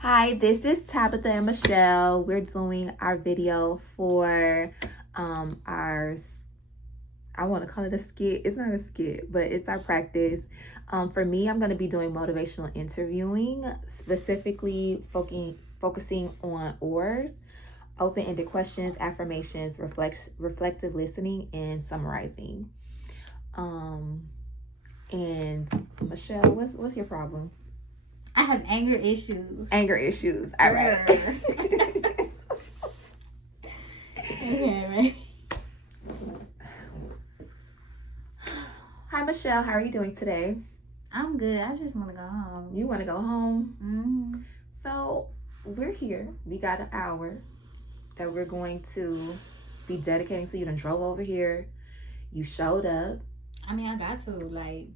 Hi, this is Tabitha and Michelle. We're doing our video for our, I want to call it a skit. It's not a skit, but it's our practice. For me, I'm going to be doing motivational interviewing, specifically focusing on OARS, open-ended questions, affirmations, reflective listening, and summarizing. And Michelle, what's your problem? I have anger issues. Anger issues. All right. Okay, right. Hi, Michelle. How are you doing today? I'm good. I just want to go home. You want to go home? Mm-hmm. So we're here. We got an hour that we're going to be dedicating to. You done drove over here. You showed up. I mean, I got to. Like,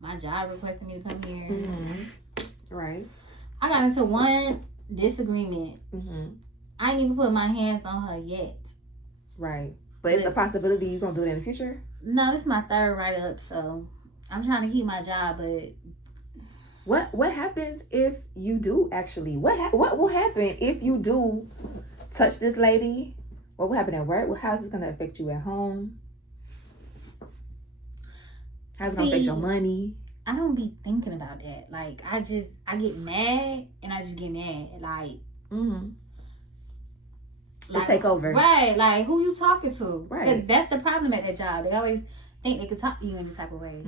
my job requested me to come here. Mm-hmm. Right. I got into one disagreement. Mm-hmm. I ain't even put my hands on her yet. Right. But it's a possibility you're going to do it in the future? No, it's my third write-up, so I'm trying to keep my job, but... What happens if you do actually? What will happen if you do touch this lady? What will happen at work? How is this going to affect you at home? How's it going to affect your money? I don't be thinking about that. Like, I get mad, and I just get mad. Like, They take over. Right. Like, who you talking to? Right. That's the problem at that job. They always think they could talk to you any type of way.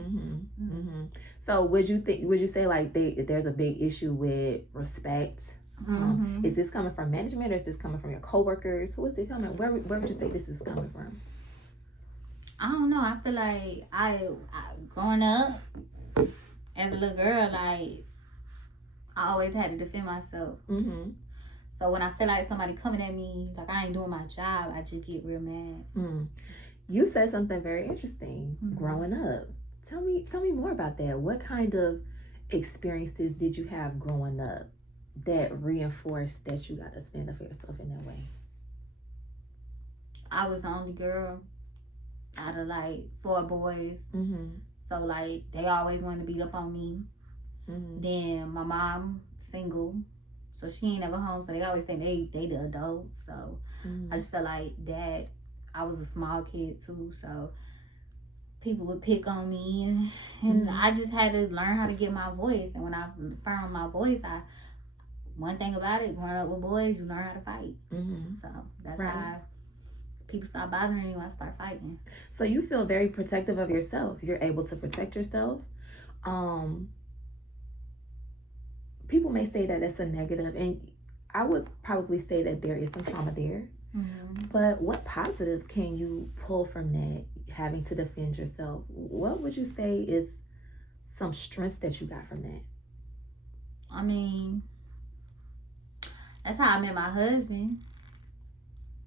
So would you say like there's a big issue with respect? Is this coming from management or is this coming from your coworkers? Who is it coming? Where would you say this is coming from? I don't know. I feel like I growing up as a little girl, like I always had to defend myself. So when I feel like somebody coming at me, like I ain't doing my job, I just get real mad. You said something very interesting. Growing up, tell me more about that. What kind of experiences did you have growing up that reinforced that you got to stand up for yourself in that way? I was the only girl out of like 4 boys. So like they always wanted to beat up on me. Then my mom single, so she ain't never home, so they always think they the adults. So I just felt like that I was a small kid too, so people would pick on me, and I just had to learn how to get my voice. And when I found my voice, one thing about it, growing up with boys, you learn how to fight. So that's how people stop bothering you. I start fighting. So you feel very protective of yourself. You're able to protect yourself. People may say that that's a negative, and I would probably say that there is some trauma there. But what positives can you pull from that, having to defend yourself? What would you say is some strength that you got from that? I mean, that's how I met my husband.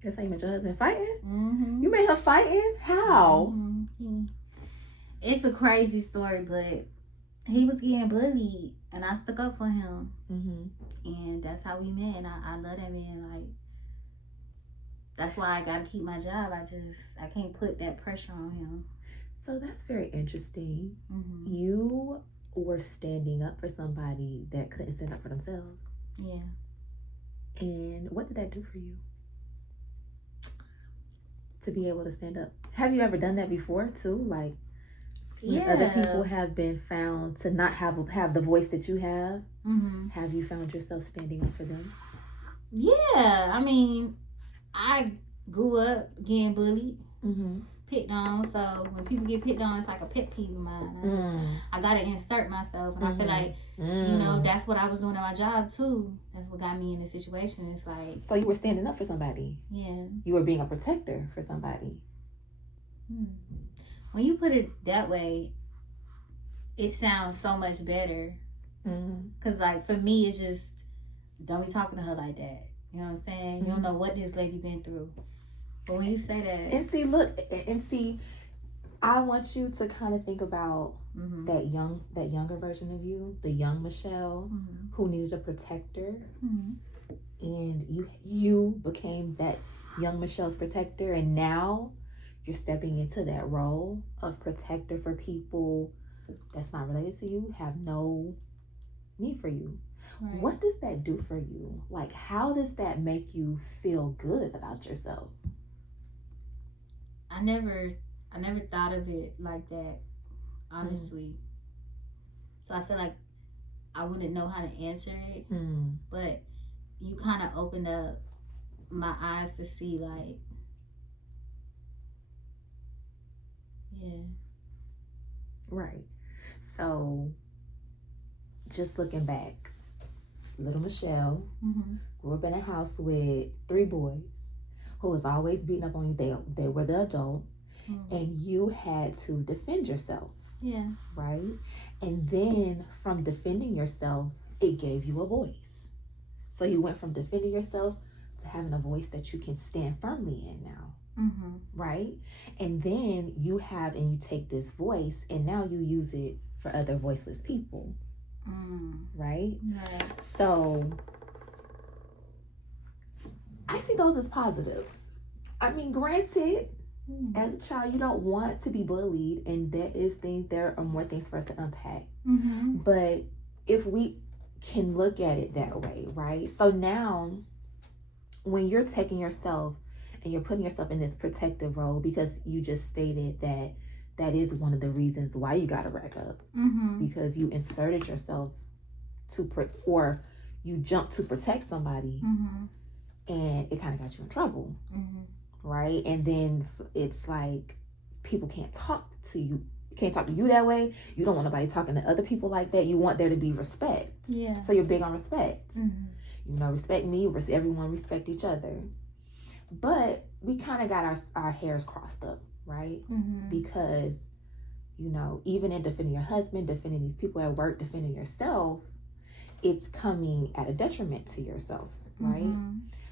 That's how you met your husband? Fighting? You made her fighting? How? It's a crazy story, but he was getting bullied, and I stuck up for him. And that's how we met, and I love that man. Like, that's why I gotta keep my job. I can't put that pressure on him. So that's very interesting. You were standing up for somebody that couldn't stand up for themselves. Yeah. And what did that do for you? To be able to stand up. Have you ever done that before too? Like, when other people have been found to not have the voice that you have, have you found yourself standing up for them? Yeah, I mean, I grew up getting bullied, picked on. So when people get picked on, it's like a pet peeve of mine. I gotta insert myself, and I feel like that's what I was doing at my job too. That's what got me in this situation. It's like, so you were standing up for somebody. Yeah, you were being a protector for somebody. When you put it that way, it sounds so much better. Cause like for me, it's just, don't be talking to her like that. You know what I'm saying? You don't know what this lady been through. But when you say that, and see, I want you to kind of think about that younger version of you, the young Michelle, who needed a protector, and you became that young Michelle's protector, and now you're stepping into that role of protector for people that's not related to you, have no need for you. Right. What does that do for you? Like, how does that make you feel good about yourself? I never thought of it like that, honestly. So I feel like I wouldn't know how to answer it, but you kind of opened up my eyes to see, like, yeah. Right. So, just looking back, little Michelle grew up in a house with 3 boys who was always beating up on you. They were the adult, and you had to defend yourself. Yeah. Right? And then from defending yourself, it gave you a voice. So you went from defending yourself to having a voice that you can stand firmly in now. Right? And then you take this voice and now you use it for other voiceless people. Right? So I see those as positives. I mean, granted, as a child, you don't want to be bullied, and there are more things for us to unpack. But if we can look at it that way, right? So now, when you're taking yourself and you're putting yourself in this protective role, because you just stated that is one of the reasons why you got to rack up, because you inserted yourself or you jumped to protect somebody, and it kind of got you in trouble. Right? And then it's like people can't talk to you that way. You don't want nobody talking to other people like that. You want there to be respect. Yeah. So you're big on respect. Respect me, everyone respect each other. But we kind of got our hairs crossed up, right? Because, even in defending your husband, defending these people at work, defending yourself, it's coming at a detriment to yourself, right?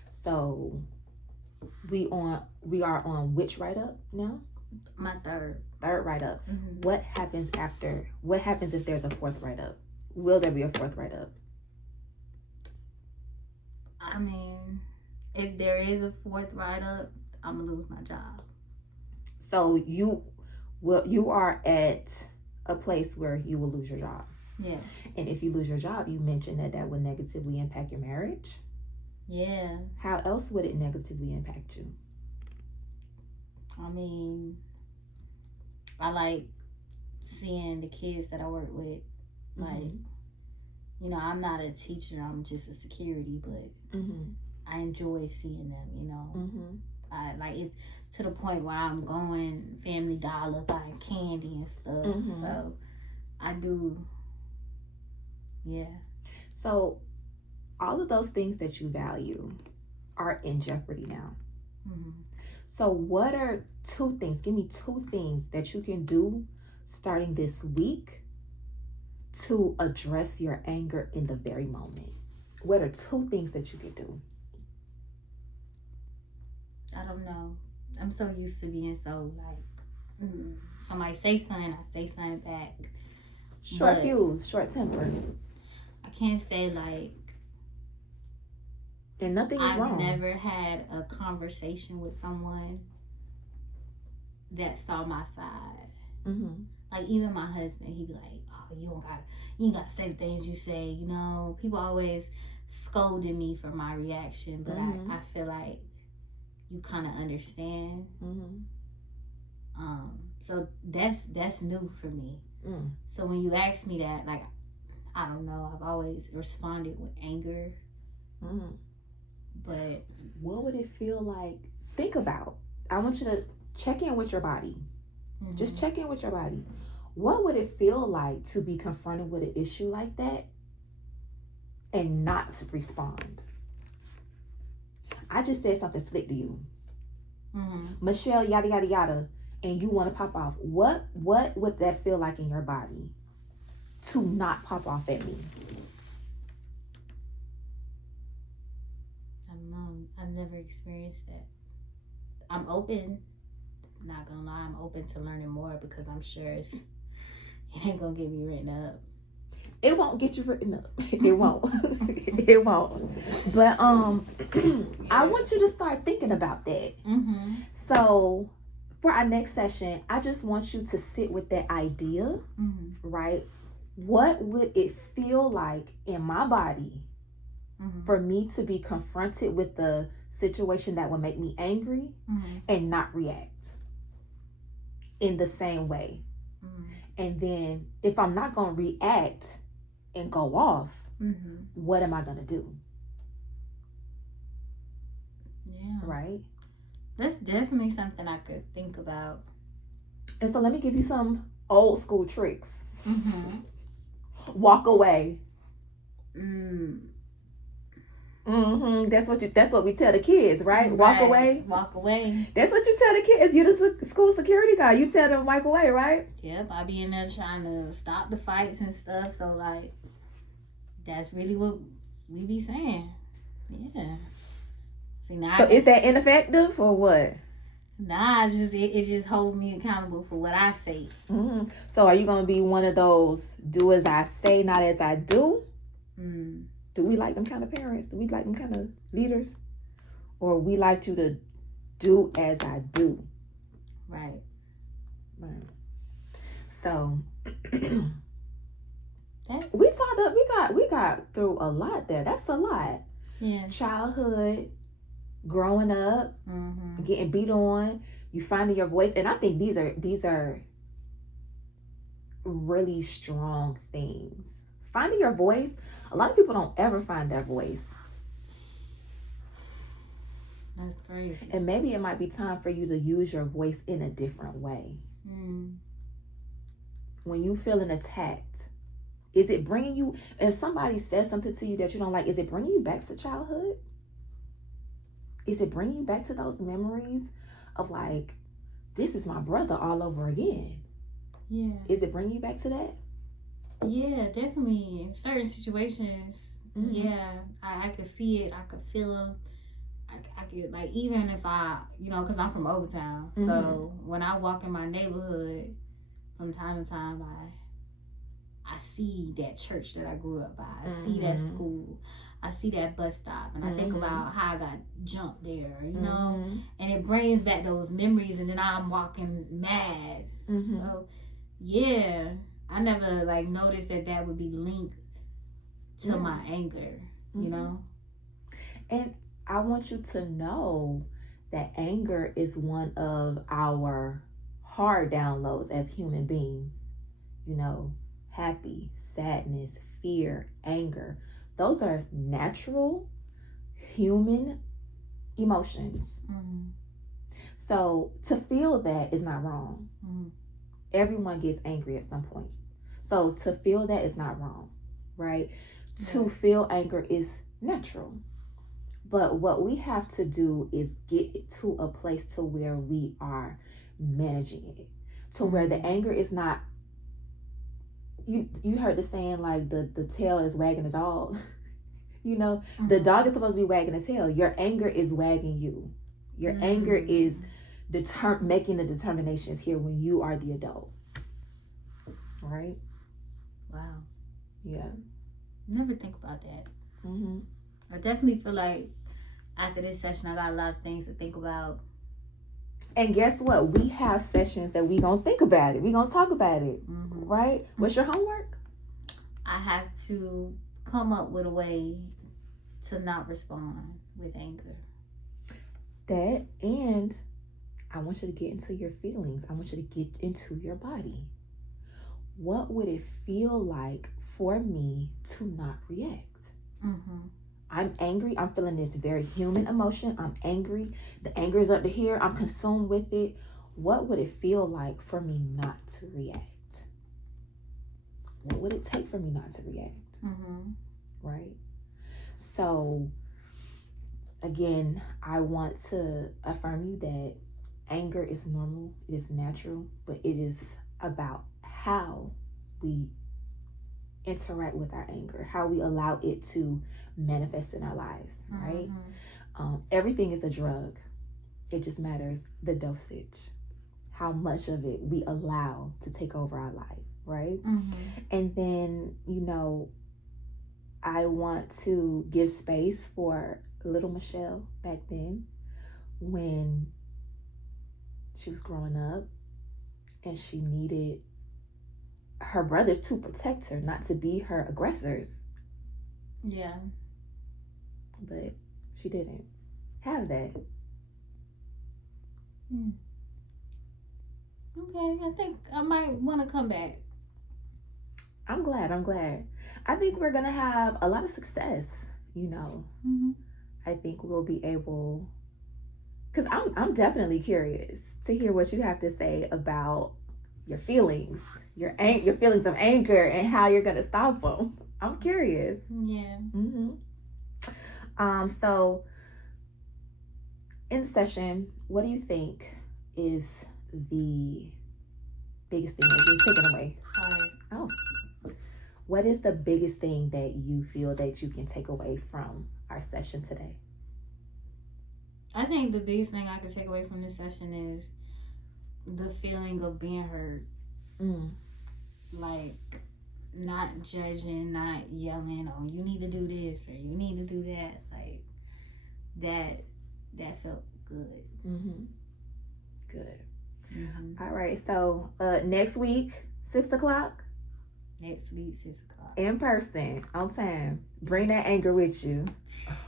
So we are on which write-up now? My third write-up. What happens if there's a 4th write-up? Will there be a 4th write-up? I mean, if there is a 4th write-up, I'm gonna lose my job. So you are at a place where you will lose your job. Yeah. And if you lose your job, you mentioned that would negatively impact your marriage. Yeah. How else would it negatively impact you? I mean, I like seeing the kids that I work with. Like, I'm not a teacher, I'm just a security, but I enjoy seeing them, I like it's to the point where I'm going Family Dollar buying candy and stuff. So I do, yeah. So all of those things that you value are in jeopardy now. So what are 2 things? Give me 2 things that you can do starting this week to address your anger in the very moment. What are 2 things that you can do? I don't know. I'm so used to being so like, somebody say something, I say something back. Short fuse, short temper. I can't say like, and nothing is wrong. I've never had a conversation with someone that saw my side. Like even my husband, he'd be like, "Oh, you ain't gotta say the things you say." People always scolded me for my reaction, but I feel like you kind of understand. So that's new for me. So when you ask me that, like, I don't know, I've always responded with anger. But what would it feel like? Think about, I want you to check in with your body. Just check in with your body. What would it feel like to be confronted with an issue like that and not respond? I just said something slick to you. Michelle, yada, yada, yada, and you want to pop off. What would that feel like in your body to not pop off at me? I don't know. I've never experienced that. I'm open. Not gonna lie, I'm open to learning more because I'm sure it ain't gonna get me written up. It won't get you written up. It won't. It won't. But I want you to start thinking about that. So for our next session, I just want you to sit with that idea, right? what would it feel like in my body for me to be confronted with the situation that would make me angry and not react in the same way? And then if I'm not going to react and go off, what am I going to do? Yeah. Right? That's definitely something I could think about. And so let me give you some old school tricks. Walk away. That's what we tell the kids, right? Walk away. Walk away. That's what you tell the kids. You're the school security guy. You tell them walk away, right? Yep, I be in there trying to stop the fights and stuff. So like, that's really what we be saying. Yeah. See, now so is that ineffective or what? Nah, it just holds me accountable for what I say. So are you gonna be one of those do as I say, not as I do? Do we like them kind of parents? Do we like them kind of leaders? Or we like you to do as I do? Right. So we got through a lot there. That's a lot. Yeah. Childhood, growing up, getting beat on, you finding your voice, and I think these are really strong things. Finding your voice. A lot of people don't ever find their voice. That's crazy. And maybe it might be time for you to use your voice in a different way. When you feeling attacked, is it bringing you, if somebody says something to you that you don't like, is it bringing you back to childhood? Is it bringing you back to those memories of like, this is my brother all over again? Yeah. Is it bringing you back to that? Yeah, definitely. In certain situations, yeah, I could see it. I could feel them. I could, like, even if I, because I'm from Overtown. So when I walk in my neighborhood, from time to time, I see that church that I grew up by. I see that school. I see that bus stop. And I think about how I got jumped there, And it brings back those memories. And then I'm walking mad. So, yeah. I never noticed that would be linked to my anger, you know? And I want you to know that anger is one of our hard downloads as human beings. Happy, sadness, fear, anger. Those are natural human emotions. So to feel that is not wrong. Everyone gets angry at some point. So to feel that is not wrong, right? To feel anger is natural. But what we have to do is get to a place to where we are managing it. To where the anger is not, you heard the saying the tail is wagging the dog. The dog is supposed to be wagging the tail. Your anger is wagging you. Your anger is making the determinations here when you are the adult. Right? Wow. Yeah. Never think about that. I definitely feel like after this session, I got a lot of things to think about. And guess what? We have sessions that we gonna think about it. We gonna talk about it. Right? What's your homework? I have to come up with a way to not respond with anger. That, and I want you to get into your feelings. I want you to get into your body. What would it feel like for me to not react? I'm angry. I'm feeling this very human emotion. I'm angry. The anger is up to here. I'm consumed with it. What would it feel like for me not to react? What would it take for me not to react? Right? So, again, I want to affirm you that anger is normal. It is natural. But it is about how we interact with our anger, how we allow it to manifest in our lives, right? Everything is a drug. It just matters the dosage, how much of it we allow to take over our life, right? And then, I want to give space for little Michelle back then when she was growing up and she needed her brothers to protect her, not to be her aggressors. Yeah. But she didn't have that. Okay, I think I might want to come back. I'm glad. I think we're going to have a lot of success, you know. Mm-hmm. I think we'll be able, because I'm definitely curious to hear what you have to say about your feelings, your feelings of anger, and how you're going to stop them. I'm curious. Yeah. So in session, what do you think is the biggest thing that you're taking away? Sorry. Oh. What is the biggest thing that you feel that you can take away from our session today? I think the biggest thing I can take away from this session is the feeling of being heard. Like, not judging, not yelling, oh, you need to do this or you need to do that. Like, that felt good. Good. All right, so next week, 6 o'clock? Next week, 6 o'clock. In person, on time. Bring that anger with you.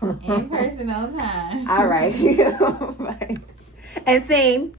In person, on time. All right. And scene.